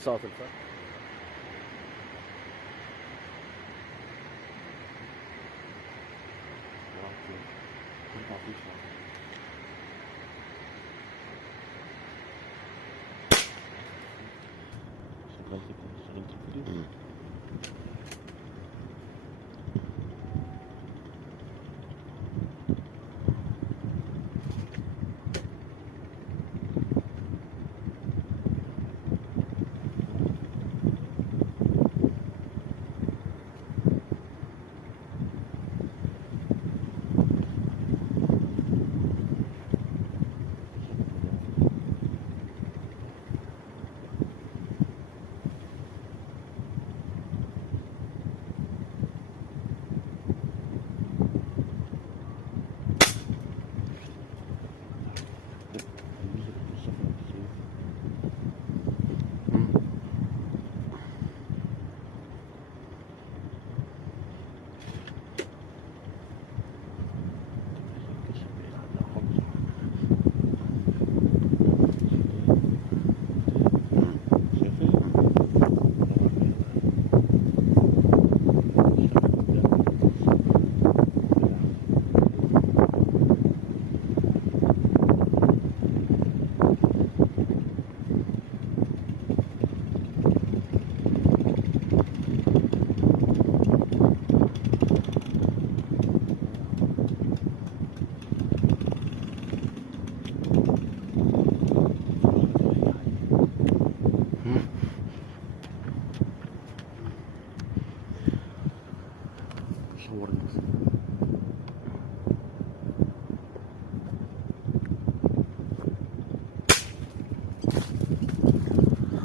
سقط الفرق.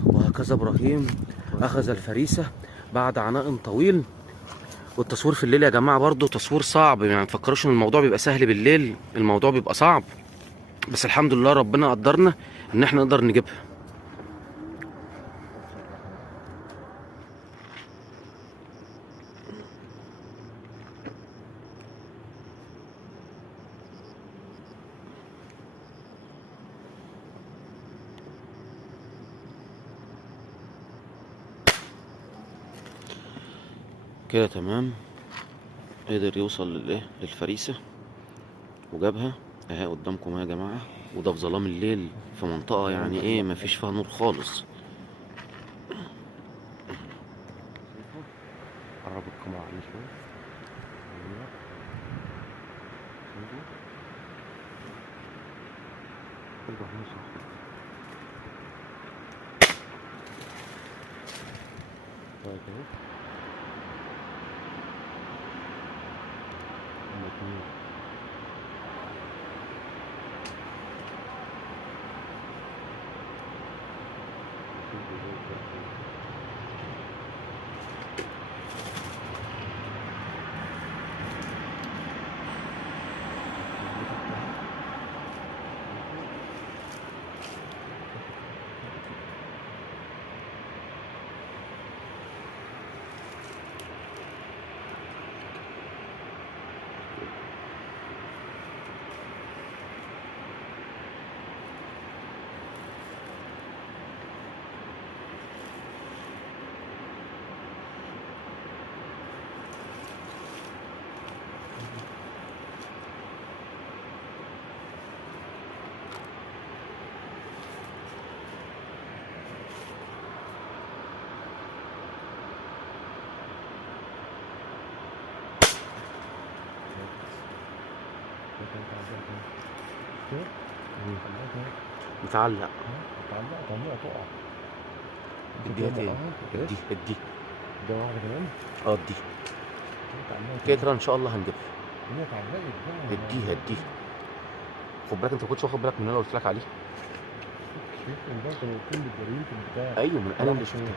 وهكذا ابراهيم اخذ الفريسه بعد عناء طويل. والتصوير في الليل يا جماعه برضو تصوير صعب، يعني ما تفكروش ان الموضوع بيبقى سهل بالليل، الموضوع بيبقى صعب، بس الحمد لله ربنا قدرنا ان احنا نقدر نجيبها. كده تمام، قدر يوصل للفريسة وجابها اهي قدامكم اهي يا جماعة. وده في ظلام الليل في منطقة يعني ايه مفيش فيها نور خالص. قرب الكاميرا عليه شوية. متعلق. طبيعي تقع. اديها تاني. ادي ده واحدة كمان؟ اه ادي كده ان شاء الله هنجيبها. هي اتعلقت بقى. اديها خد بالك، انت ما كنتش واخد بالك من اللي انا قلت لك عليه. شايف ده كانوا كل الجريمة في البتاع. ايوه من انا اللي شفتها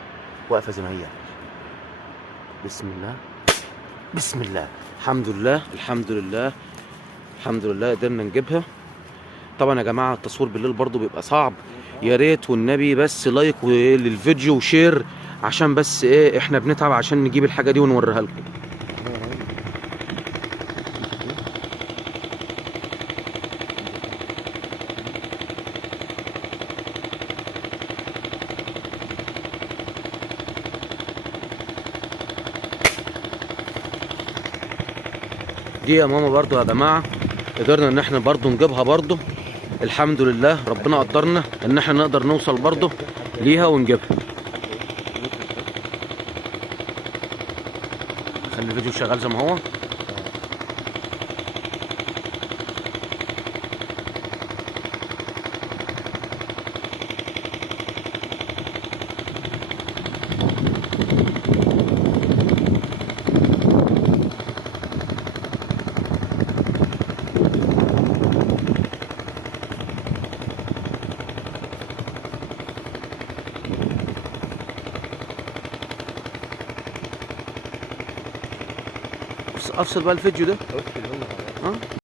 واقفه زي ما هي. بسم الله بسم الله. الحمد لله الحمد لله الحمد لله قدرنا نجيبها. طبعا يا جماعه التصوير بالليل برضو بيبقى صعب، يا ريت والنبي بس لايك للفيديو وشير، عشان بس ايه احنا بنتعب عشان نجيب الحاجه دي ونوريها لكم. دي يا ماما برضو يا جماعه قدرنا ان احنا برضو نجيبها برضو، الحمد لله ربنا قدرنا ان احنا نقدر نوصل برضو ليها ونجيبها. خلي الفيديو شغال زي ما هو. افصل بقى الفيديو ده. اوكي يلا. اه